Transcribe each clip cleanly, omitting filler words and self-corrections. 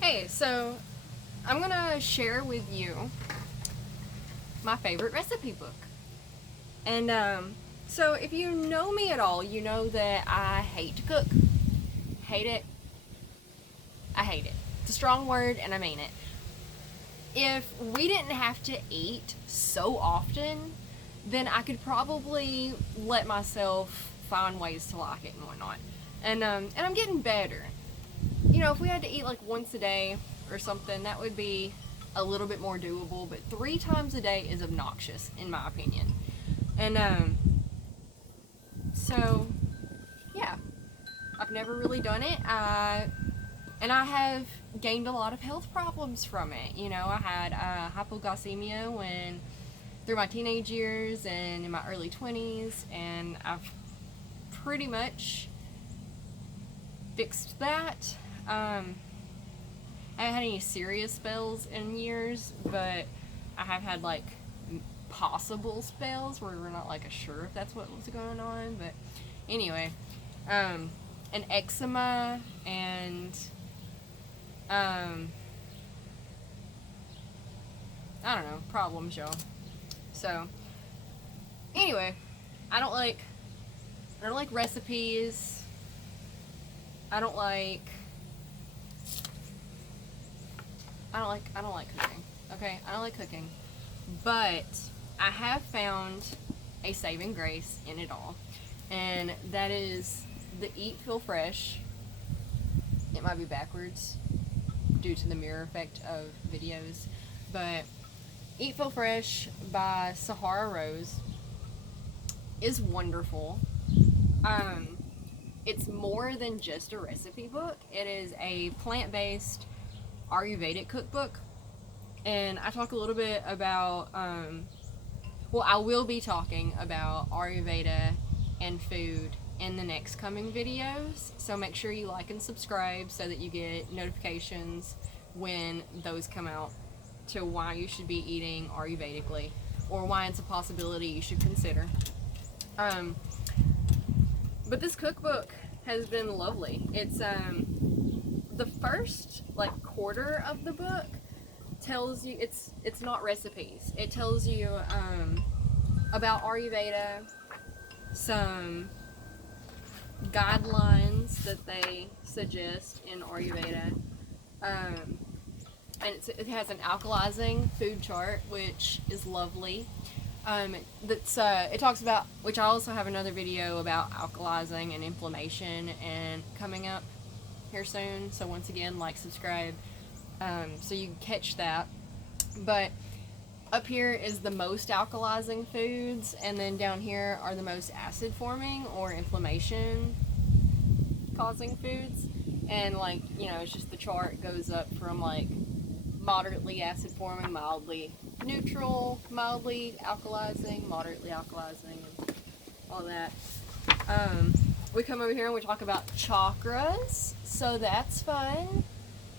Hey, so I'm gonna share with you my favorite recipe book. And so if you know me at all, you know that I hate to cook. Hate it. I hate it. It's a strong word and I mean it. If we didn't have to eat so often, then I could probably let myself find ways to like it and whatnot. And I'm getting better. You know, if we had to eat like once a day or something, that would be a little bit more doable. But 3 times a day is obnoxious, in my opinion. And so yeah, I've never really done it. And I have gained a lot of health problems from it. You know, I had hypoglycemia when through my teenage years and in my early 20s, and I've pretty much fixed that. I haven't had any serious spells in years, but I have had like possible spells where we're not like sure if that's what was going on. But anyway, and eczema and I don't know, problems, y'all. So anyway, I don't like I don't like recipes. I don't like I don't like cooking. Okay? I don't like cooking. But I have found a saving grace in it all. And that is the Eat Feel Fresh. It might be backwards due to the mirror effect of videos. But Eat Feel Fresh by Sahara Rose is wonderful. It's more than just a recipe book. It is a plant-based Ayurvedic cookbook. And I talk a little bit about, I will be talking about Ayurveda and food in the next coming videos. So make sure you like and subscribe so that you get notifications when those come out to why you should be eating Ayurvedically or why it's a possibility you should consider. But this cookbook has been lovely. It's the first like quarter of the book tells you it's not recipes. It tells you about Ayurveda, some guidelines that they suggest in Ayurveda, and it has an alkalizing food chart, which is lovely. It talks about, which I also have another video about alkalizing and inflammation and coming up here soon. So once again, like, subscribe, so you can catch that. But up here is the most alkalizing foods, and then down here are the most acid forming or inflammation causing foods. And like, you know, it's just the chart goes up from like moderately acid forming, mildly neutral, mildly alkalizing, moderately alkalizing, and all that. We come over here and we talk about chakras, so that's fun.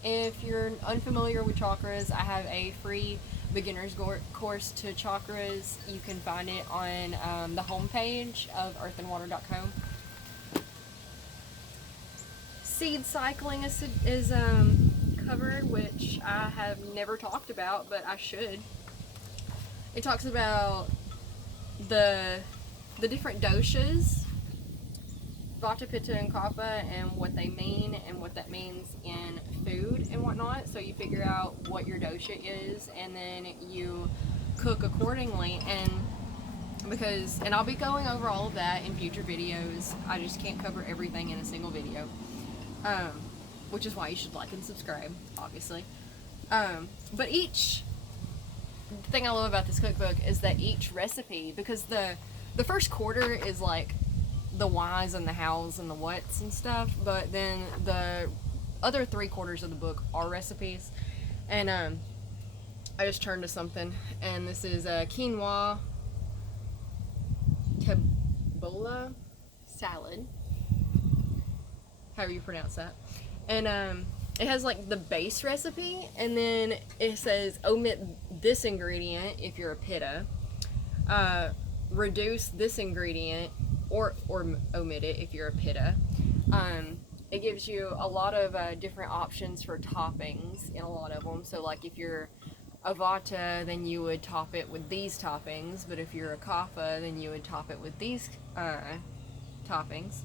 If you're unfamiliar with chakras, I have a free beginner's course to chakras. You can find it on the homepage of earthandwater.co. Seed cycling is covered, which I have never talked about, but I should. It talks about the different doshas, Vata, Pitta, and Kapha, and what they mean and what that means in food and whatnot. So you figure out what your dosha is, and then you cook accordingly. And I'll be going over all of that in future videos. I just can't cover everything in a single video, which is why you should like and subscribe, obviously. But each thing I love about this cookbook is that each recipe, because the first quarter is like the whys and the hows and the whats and stuff, but then the other 3/4 of the book are recipes. And I just turned to something, and this is quinoa tebola salad, however you pronounce that. And it has like the base recipe, and then it says omit this ingredient if you're a pitta, reduce this ingredient or omit it if you're a pitta. it gives you a lot of different options for toppings in a lot of them. So like if you're a Vata, then you would top it with these toppings, but if you're a Kapha, then you would top it with these toppings.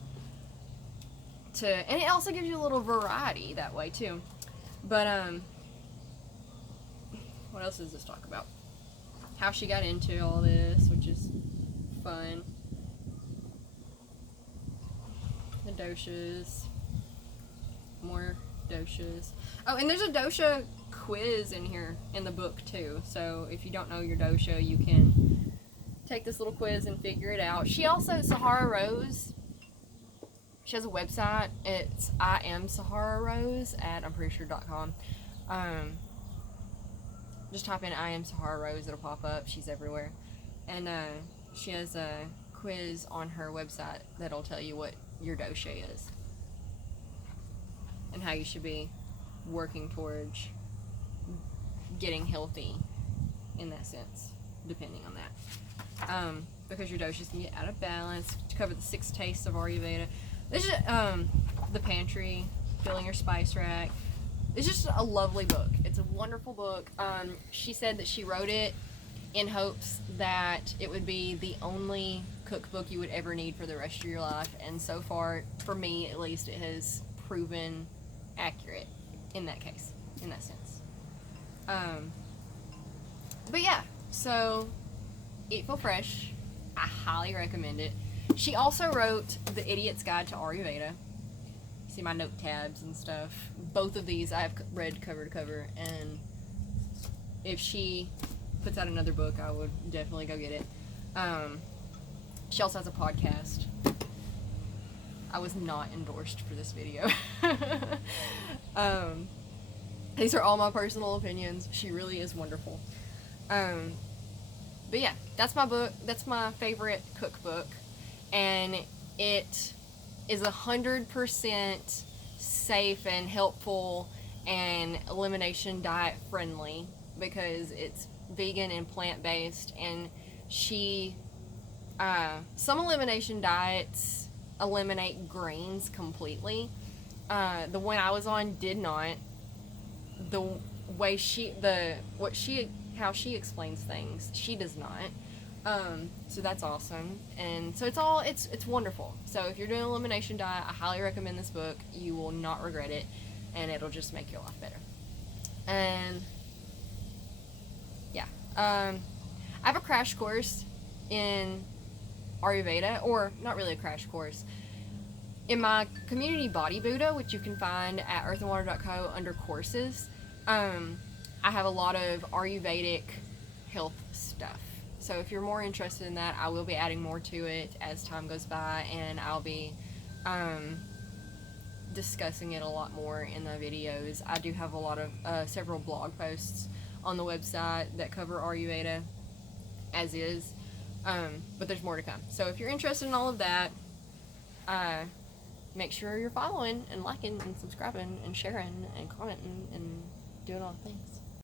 And it also gives you a little variety that way too. But what else does this talk about? How she got into all this, which is fun. The doshas. More doshas. Oh, and there's a dosha quiz in here in the book too. So if you don't know your dosha, you can take this little quiz and figure it out. She also, Sahara Rose, she has a website. It's I am Sahara Rose at I'm pretty sure.com. Just type in I am Sahara Rose, it'll pop up. She's everywhere. And she has a quiz on her website that'll tell you what your dosha is and how you should be working towards getting healthy in that sense, depending on that. Because your doshas can get out of balance. To cover the 6 tastes of Ayurveda. This is the pantry, filling your spice rack. It's just a lovely book. It's a wonderful book. She said that she wrote it in hopes that it would be the only cookbook you would ever need for the rest of your life. And so far, for me at least, it has proven accurate in that case, in that sense. But yeah, so Eat Feel Fresh. I highly recommend it. She also wrote The Idiot's Guide to Ayurveda. See my note tabs and stuff. Both of these I've read cover to cover, and if she puts out another book, I would definitely go get it. She also has a podcast. I was not endorsed for this video. These are all my personal opinions. She really is wonderful. But yeah, that's my book. That's my favorite cookbook. And it is 100% safe and helpful and elimination diet friendly because it's vegan and plant-based. And she, some elimination diets eliminate grains completely. The one I was on did not. The way how she explains things, she does not. So that's awesome. And so it's wonderful. So if you're doing an elimination diet, I highly recommend this book. You will not regret it, and it'll just make your life better. And yeah, I have a crash course in Ayurveda, or not really a crash course, in my community Body Buddha, which you can find at earthandwater.co under courses. I have a lot of Ayurvedic health stuff. So if you're more interested in that, I will be adding more to it as time goes by, and I'll be discussing it a lot more in the videos. I do have a lot of several blog posts on the website that cover Ayurveda as is, but there's more to come. So if you're interested in all of that, make sure you're following and liking and subscribing and sharing and commenting and doing all the things.